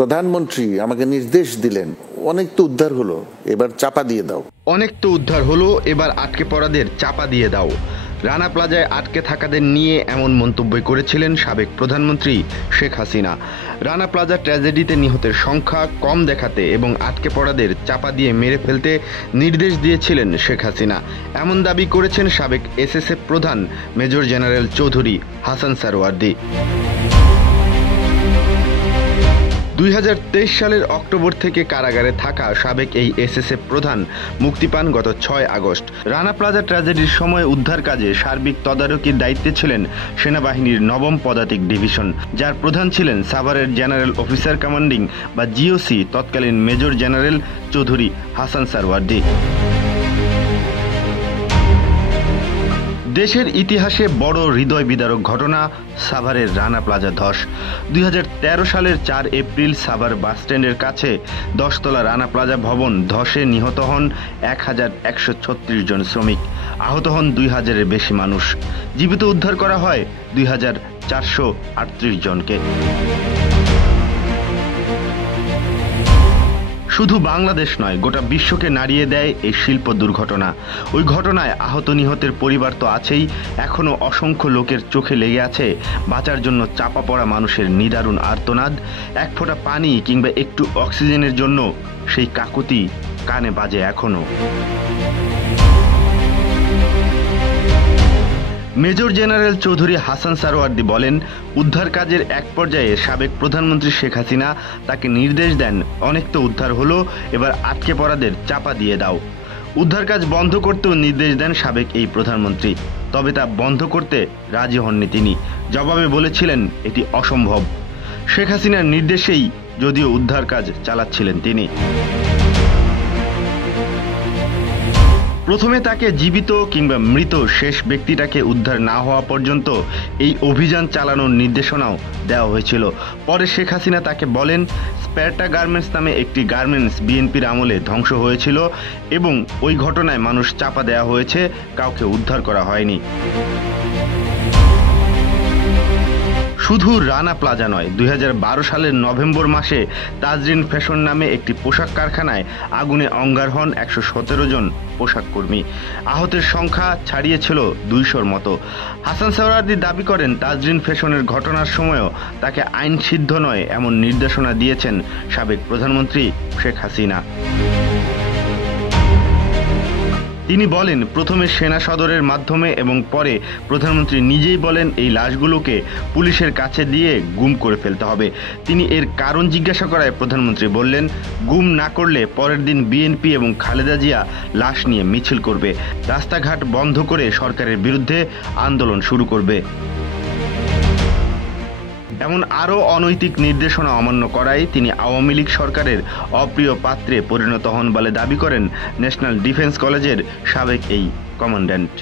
প্রধানমন্ত্রী আমাকে নির্দেশ দিলেন, অনেক তো উদ্ধার হলো, এবার চাপা দিয়ে দাও। অনেক তো উদ্ধার হলো, এবার আটকে পড়াদের চাপা দিয়ে দাও। রানা প্লাজায় আটকে থাকাদের নিয়ে এমন মন্তব্য করেছিলেন সাবেক প্রধানমন্ত্রী শেখ হাসিনা। রানা প্লাজা ট্র্যাজেডিতে নিহতের সংখ্যা কম দেখাতে এবং আটকে পড়াদের চাপা দিয়ে মেরে ফেলতে নির্দেশ দিয়েছিলেন শেখ হাসিনা, এমন দাবি করেছেন সাবেক এসএসএফ প্রধান মেজর জেনারেল চৌধুরী হাসান সারওয়ার্দী। 2023 সালের অক্টোবর থেকে কারাগারে থাকা সাবেক এই এসএসএফ প্রধান মুক্তি পান গত 6 আগস্ট। রানা প্লাজা ট্র্যাজেডির সময় উদ্ধার কাজে সার্বিক তদারকির দায়িত্বে ছিলেন সেনাবাহিনীর 9ম পদাতিক ডিভিশন, যার প্রধান ছিলেন সাভারের জেনারেল অফিসার কমান্ডিং বা জিওসি তৎকালীন মেজর জেনারেল চৌধুরী হাসান সারওয়ার্দী। দেশের ইতিহাসে বড় হৃদয় বিদারক ঘটনা সাভারের রানা প্লাজা ধস। 2013 সালের 4 এপ্রিল সাভার বাসস্ট্যান্ডের কাছে 10 তলা রানা প্লাজা ভবন ধসে নিহত হন 1136 জন শ্রমিক, আহত হন 2000-এর বেশি মানুষ। জীবিত উদ্ধার করা হয় 2438 জনকে। শুধু বাংলাদেশ নয়, গোটা বিশ্বকে নাড়িয়ে দেয় এই শিল্প দুর্ঘটনা। ওই ঘটনায় আহত নিহতের পরিবার তো আছেই, এখনো অসংখ্য লোকের চোখে লেগে আছে বাঁচার জন্য চাপা পড়া মানুষের নিদারুণ আর্তনাদ। এক ফোঁটা পানি কিংবা একটু অক্সিজেনের জন্য সেই কাকুতি কানে বাজে এখনো। মেজর জেনারেল চৌধুরী হাসান সারওয়ার্দী বলেন, উদ্ধার কাজের এক পর্যায়ে সাবেক প্রধানমন্ত্রী শেখ হাসিনা তাকে নির্দেশ দেন, অনেক তো উদ্ধার হলো, এবার আটকে পড়াদের চাপা দিয়ে দাও। উদ্ধার কাজ বন্ধ করতেও নির্দেশ দেন সাবেক এই প্রধানমন্ত্রী, তবে তা বন্ধ করতে রাজি হননি তিনি। জবাবে বলেছিলেন এটি অসম্ভব। শেখ হাসিনার নির্দেশেই যদিও উদ্ধার কাজ চালাচ্ছিলেন তিনি। প্রথমে তাকে জীবিত কিংবা মৃত শেষ ব্যক্তিটাকে উদ্ধার না হওয়া পর্যন্ত এই অভিযান চালানোর নির্দেশনাও দেওয়া হয়েছিল। পরে শেখ হাসিনা তাকে বলেন, স্প্যারটা গার্মেন্টস নামে একটি গার্মেন্টস বিএনপির আমলে ধ্বংস হয়েছিল এবং ওই ঘটনায় মানুষ চাপা দেওয়া হয়েছে, কাউকে উদ্ধার করা হয়নি। শুধু রানা প্লাজা নয়, 2012 সালের নভেম্বর মাসে তাজরিন ফ্যাশন নামে একটি পোশাক কারখানায় আগুনে অঙ্গার হন 117 জন পোশাক কর্মী। আহতের সংখ্যা ছাড়িয়েছিল 200-র মতো। হাসান সারওয়ার্দী দাবি করেন, তাজরিন ফ্যাশনের ঘটনার সময়ও তাকে আইন সিদ্ধ নয় এমন নির্দেশনা দিয়েছেন সাবেক প্রধানমন্ত্রী শেখ হাসিনা। তিনি বলেন, প্রথমে সেনা সদরের মাধ্যমে এবং পরে প্রধানমন্ত্রী নিজেই বলেন এই লাশগুলোকে পুলিশের কাছে দিয়ে গুম করে ফেলতে হবে। তিনি এর কারণ জিজ্ঞাসা করায় প্রধানমন্ত্রী বললেন, গুম না করলে পরের দিন বিএনপি এবং খালেদা জিয়া লাশ নিয়ে মিছিল করবে, রাস্তাঘাট বন্ধ করে সরকারের বিরুদ্ধে আন্দোলন শুরু করবে। এমন আরও অনৈতিক নির্দেশনা অমান্য করায় তিনি আওয়ামী লীগ সরকারের অপ্রিয় পাত্রে পরিণত হন বলে দাবি করেন ন্যাশনাল ডিফেন্স কলেজের সাবেক এই কমান্ড্যান্ট।